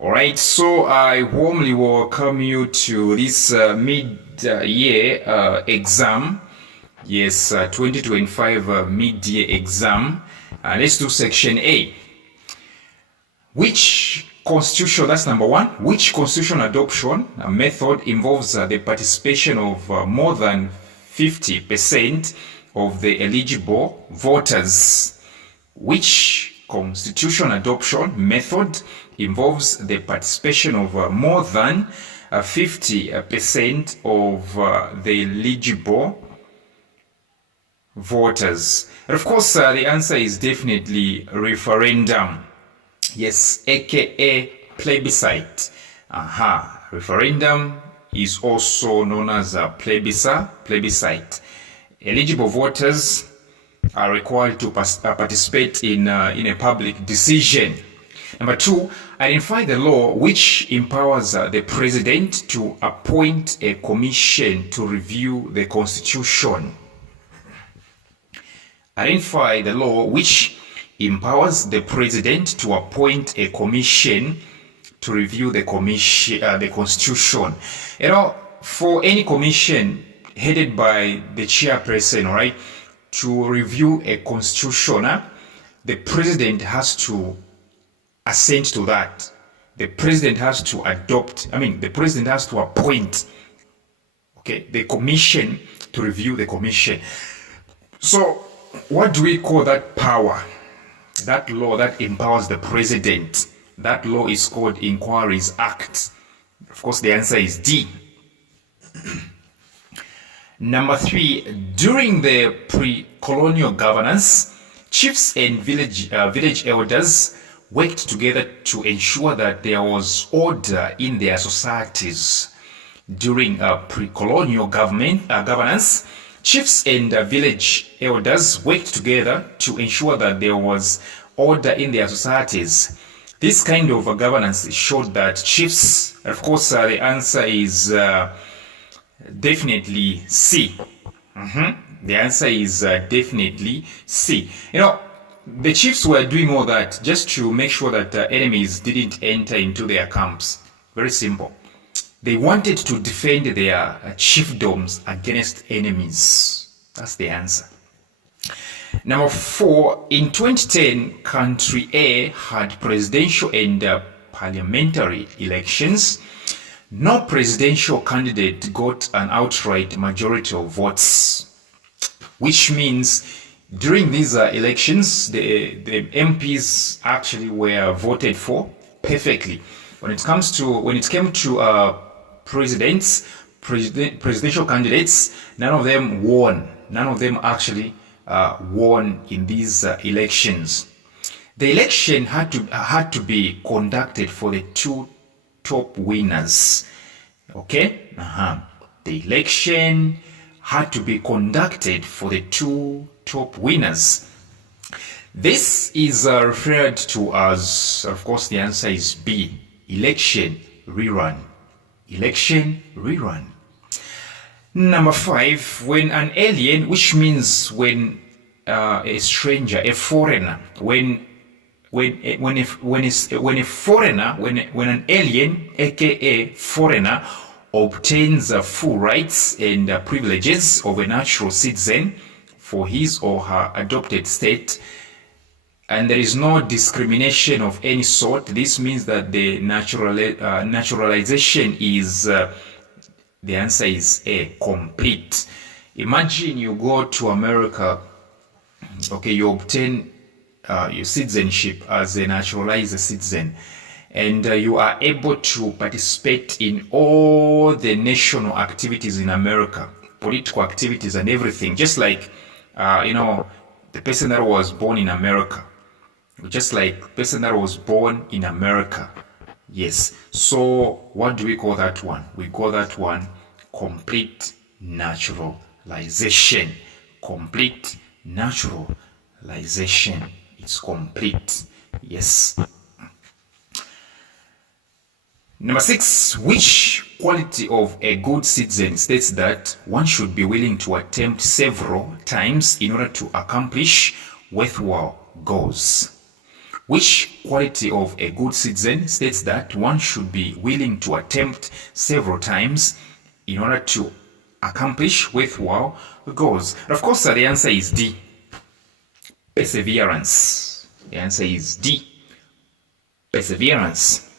Alright, so I warmly welcome you to this mid-year exam. Yes, 2025 mid-year exam. Let's do section A. Which constitution, that's number one, which constitution adoption method involves the participation of more than 50% of the eligible voters? Which constitution adoption method involves the participation of more than 50% of the eligible voters? And of course, the answer is definitely referendum. Yes, aka plebiscite. Referendum is also known as a plebiscite. Eligible voters are required to participate in a public decision. Number two, identify the law which empowers the president to appoint a commission to review the constitution. Identify the law which empowers the president to appoint a commission to review the constitution. You know, for any commission headed by the chairperson, all right, to review a constitution, the president has to assent to that. The president has to the president has to appoint, the commission to review the commission. So what do we call that power? That law that empowers the president. That law is called Inquiries Act. Of course, the answer is D. Number three, during the pre-colonial governance, chiefs and village elders worked together to ensure that there was order in their societies. During pre-colonial governance, chiefs and village elders worked together to ensure that there was order in their societies. This kind of governance showed that chiefs, of course, the answer is definitely C. The answer is definitely C. You know, the chiefs were doing all that just to make sure that enemies didn't enter into their camps. Very simple. They wanted to defend their chiefdoms against enemies. That's the answer. Number four, in 2010, country A had presidential and parliamentary elections. No presidential candidate got an outright majority of votes, which means during these elections, the MPs actually were voted for perfectly. When it came to presidential candidates, none of them won. None of them actually won in these elections. The election had to be conducted for the two top winners. The election had to be conducted for the two top winners. This is referred to as, of course, the answer is B, election rerun. Election rerun. Number five, when an alien, which means when a stranger, a foreigner, when an alien, aka foreigner, obtains full rights and privileges of a natural citizen for his or her adopted state, and there is no discrimination of any sort, this means that the naturalization is, the answer is A, complete. Imagine you go to America, you obtain your citizenship as a naturalized citizen, and you are able to participate in all the national activities in America, political activities and everything, just like the person that was born in America. Just like the person that was born in America. Yes. So what do we call that one? We call that one complete naturalization. Complete naturalization. It's complete. Yes. Number six, which quality of a good citizen states that one should be willing to attempt several times in order to accomplish worthwhile goals? Which quality of a good citizen states that one should be willing to attempt several times in order to accomplish worthwhile goals? And of course, the answer is D. Perseverance. The answer is D. Perseverance.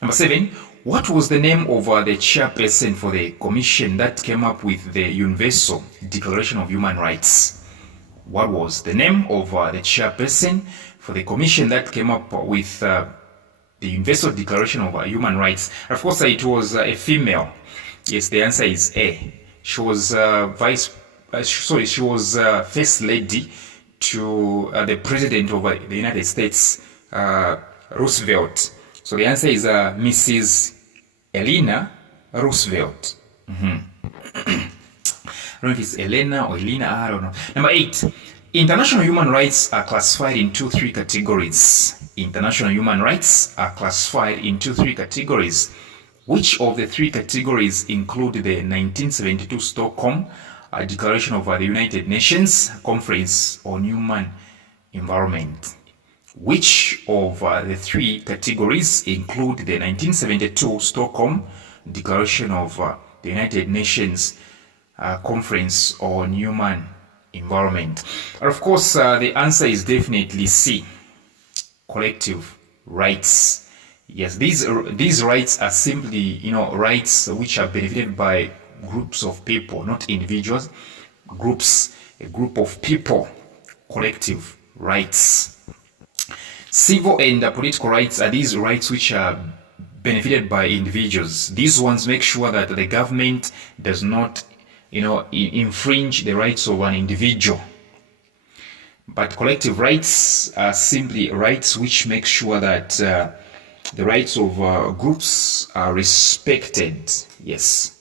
Number 7. What was the name of the chairperson for the commission that came up with the Universal Declaration of Human Rights? What was the name of the chairperson for the commission that came up with the Universal Declaration of Human Rights? Of course, it was a female. Yes, the answer is A. She was she was first lady to the president of the United States, Roosevelt. So the answer is Mrs. Eleanor Roosevelt. I don't know if it's Elena or Elena, I don't know. Number 8. International human rights are classified into 3 categories. International human rights are classified into 3 categories. Which of the 3 categories include the 1972 Stockholm Declaration of the United Nations Conference on Human Environment? Which of the 3 categories include the 1972 Stockholm Declaration of the United Nations Conference on Human Environment? And of course, the answer is definitely C. Collective rights. Yes, these rights are simply, rights which are benefited by groups of people, not individuals. Groups, a group of people. Collective rights. Civil and political rights are these rights which are benefited by individuals. These ones make sure that the government does not, infringe the rights of an individual. But collective rights are simply rights which make sure that the rights of groups are respected. Yes.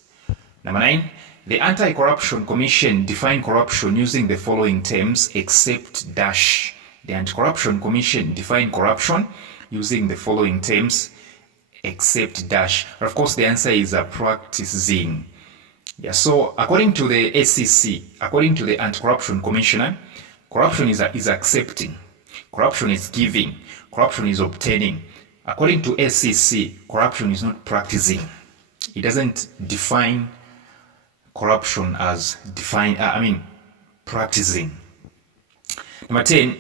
Number 9. The Anti-Corruption Commission defined corruption using the following terms except dash. The Anti-Corruption Commission defined corruption using the following terms except dash. But of course, the answer is practicing. Yeah, so according to the ACC, according to the Anti-Corruption Commissioner, corruption is accepting, corruption is giving, corruption is obtaining. According to ACC, corruption is not practicing. It doesn't define corruption as practicing. Number 10.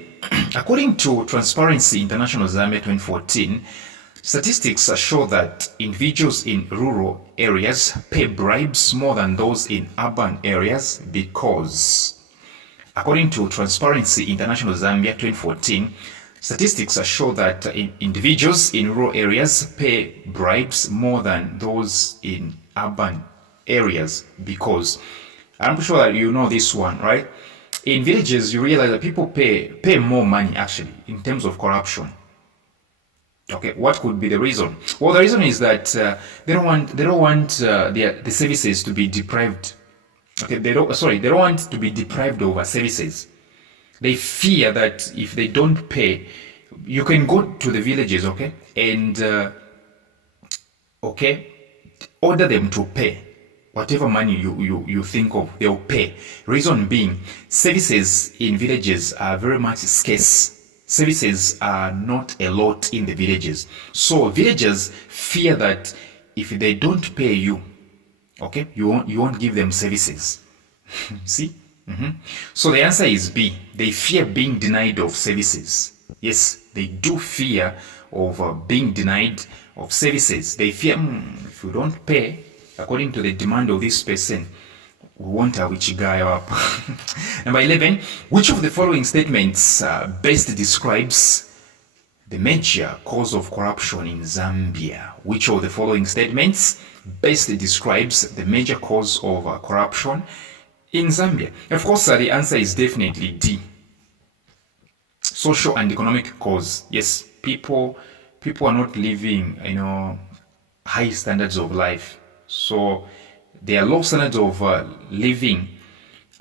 According to Transparency International Zambia 2014, statistics show that individuals in rural areas pay bribes more than those in urban areas because, according to Transparency International Zambia 2014, statistics show that individuals in rural areas pay bribes more than those in urban areas because, I'm sure that you know this one, right? In villages, you realize that people pay more money actually in terms of corruption. Okay, what could be the reason? Well, the reason is that they don't want the services to be deprived. Okay, they don't want to be deprived of services. They fear that if they don't pay, you can go to the villages, okay, and order them to pay. Whatever money you think of, they'll pay. Reason being, services in villages are very much scarce. Services are not a lot in the villages. So villagers fear that if they don't pay you, okay, you won't give them services. See? So the answer is B. They fear being denied of services. Yes, they do fear of being denied of services. They fear, if you don't pay, according to the demand of this person, we won't have which guy up. Number 11, which of the following statements best describes the major cause of corruption in Zambia? Which of the following statements best describes the major cause of corruption in Zambia? Of course, the answer is definitely D. Social and economic cause. Yes, people are not living, high standards of life. So their low standards of living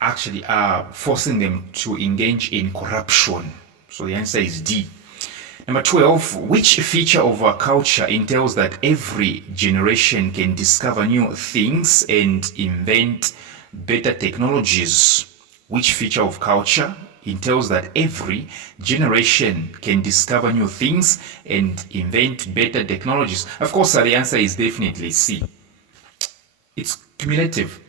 actually are forcing them to engage in corruption. So the answer is D. Number 12, which feature of our culture entails that every generation can discover new things and invent better technologies? Which feature of culture entails that every generation can discover new things and invent better technologies? Of course, the answer is definitely C. It's cumulative.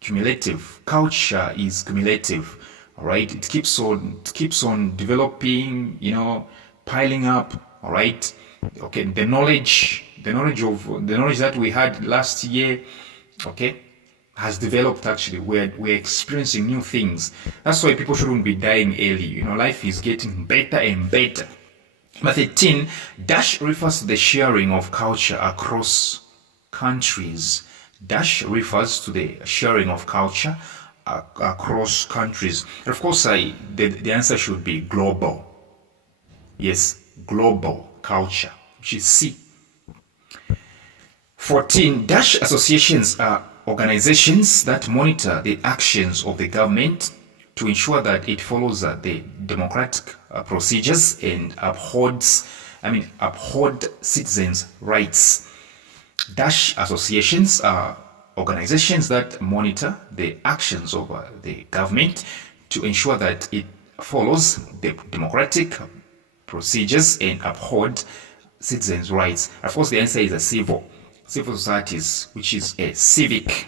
Cumulative. Culture is cumulative. All right. It keeps on developing, piling up. All right. Okay. The knowledge that we had last year, okay, has developed. Actually, we're experiencing new things. That's why people shouldn't be dying early. Life is getting better and better. Number 13, dash refers to the sharing of culture across countries. Dash refers to the sharing of culture across countries. And of course, the answer should be global. Yes, global culture, which is C. 14, dash associations are organizations that monitor the actions of the government to ensure that it follows the democratic procedures and uphold citizens' rights. Dash associations are organizations that monitor the actions of the government to ensure that it follows the democratic procedures and uphold citizens' rights. Of course, the answer is a civil societies, which is a civic.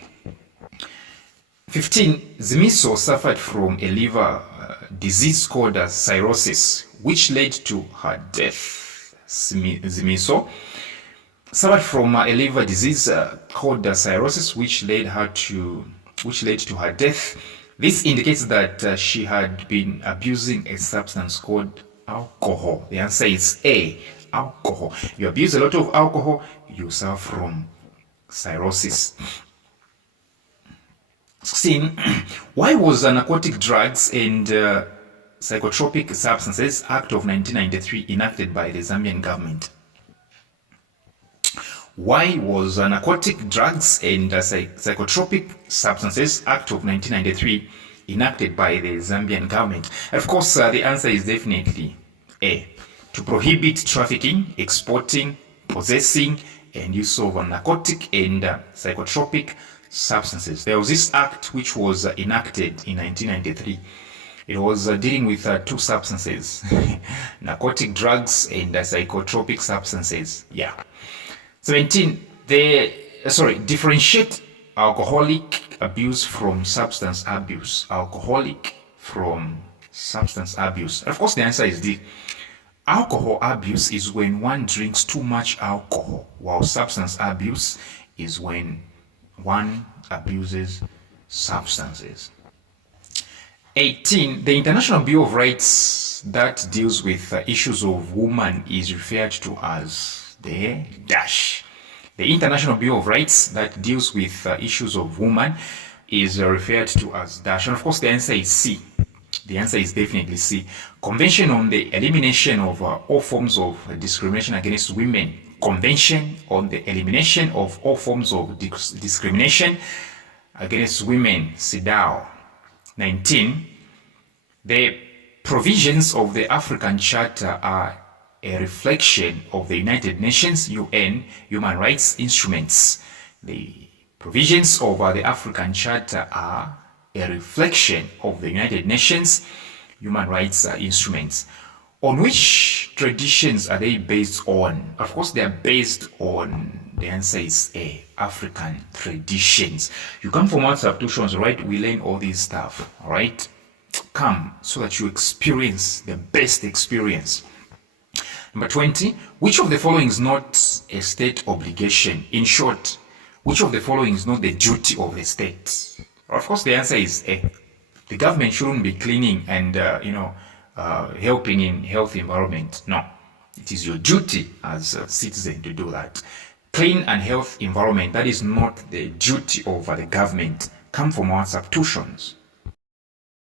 15. Zimiso suffered from a liver disease called cirrhosis, which led to her death. Zimiso suffered from a liver disease called cirrhosis, which led to her death. This indicates that she had been abusing a substance called alcohol. The answer is A, alcohol. You abuse a lot of alcohol, you suffer from cirrhosis. 16. Why was Narcotic Drugs and Psychotropic Substances Act of 1993 enacted by the Zambian government? Why was Narcotic Drugs and Psychotropic Substances Act of 1993 enacted by the Zambian government? And of course, the answer is definitely A. To prohibit trafficking, exporting, possessing, and use of narcotic and psychotropic substances. There was this act which was enacted in 1993. It was dealing with two substances, narcotic drugs and psychotropic substances. Yeah. 17. Differentiate alcoholic abuse from substance abuse. Alcoholic from substance abuse. And of course, the answer is D. Alcohol abuse is when one drinks too much alcohol, while substance abuse is when one abuses substances. 18. The International Bill of Rights that deals with issues of women is referred to as the dash. The International Bill of Rights that deals with issues of women is referred to as dash. And of course, the answer is C. The answer is definitely C. Convention on the Elimination of all forms of discrimination against women. Convention on the Elimination of all forms of discrimination against women. CEDAW. 19. The provisions of the African Charter are a reflection of the United Nations UN human rights instruments. The provisions of the African Charter are a reflection of the United Nations human rights instruments. On which traditions are they based on? Of course, they are based on, the answer is A, African traditions. You come from WhatsApp tuitions, right? We learn all this stuff, all right? Come so that you experience the best experience. Number 20, which of the following is not a state obligation? In short, which of the following is not the duty of the state? Of course, the answer is A. The government shouldn't be cleaning and, helping in health environment. No, it is your duty as a citizen to do that. Clean and health environment, that is not the duty of the government. Come from WhatsApp tuitions.